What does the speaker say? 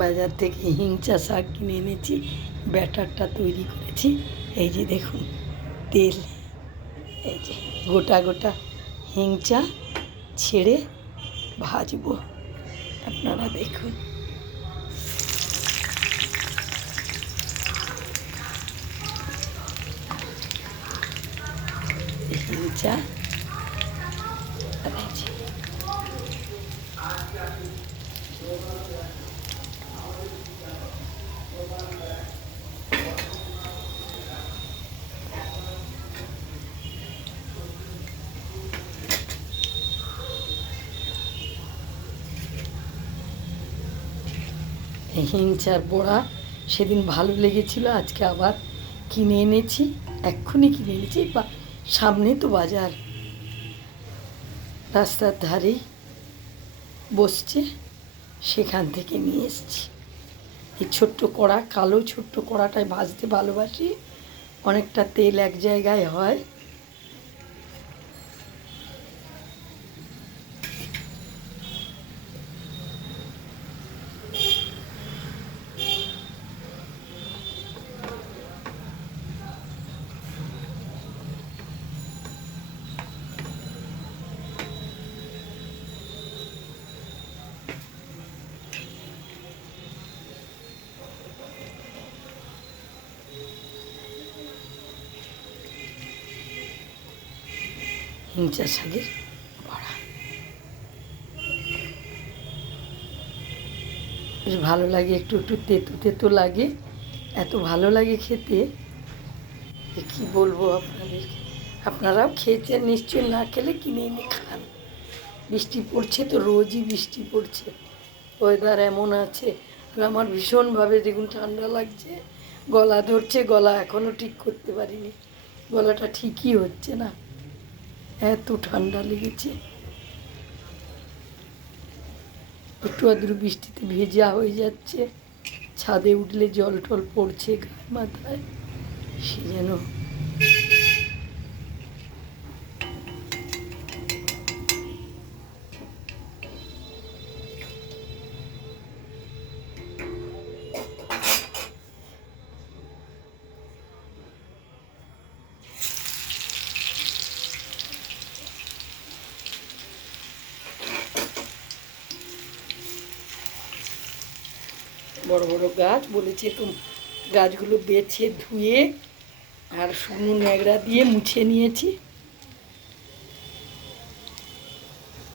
বাজার থেকে হিংচা শাক কিনে এনেছি, ব্যাটারটা তৈরি করেছি। এই যে দেখুন তেল, এই যে গোটা গোটা হিংচা ছেড়ে ভাজবো, আপনারা দেখুন। হিংচা আর এই যে হিংচার বড়া সেদিন ভালো লেগেছিল, আজকে আবার কিনে এনেছি, এক্ষুনি কিনে এনেছি। বা সামনে তো বাজার, রাস্তার ধারেই বসছে, সেখান থেকে নিয়ে এসেছি। এই ছোট্ট কড়া, কালো ছোট্ট কড়াটায় ভাজতে ভালোবাসি, অনেকটা তেল এক জায়গায় হয়। হিংচা শাকের বড়া বেশ ভালো লাগে, একটু একটু তেতো তেতো লাগে, এত ভালো লাগে খেতে যে কী বলবো আপনাদেরকে। আপনারাও খেয়েছেন নিশ্চয়ই, না খেলে কিনে এনে খান। বৃষ্টি পড়ছে তো, রোজই বৃষ্টি পড়ছে, ওয়েদার এমন আছে। আর আমার ভীষণভাবে দেখুন ঠান্ডা লাগছে, গলা ধরছে, গলা এখনও ঠিক করতে পারিনি, গলাটা ঠিকই হচ্ছে না, এত ঠান্ডা লেগেছে। একটু আদ্র বৃষ্টিতে ভেজা হয়ে যাচ্ছে, ছাদে উঠলে জল টল পড়ছে গায়ে মাথায়, সে যেন বড় বড় গাছ বলেছে, একটু গাছগুলো বেছে ধুয়ে আর শুকনো ন্যাকড়া দিয়ে মুছে নিয়েছি।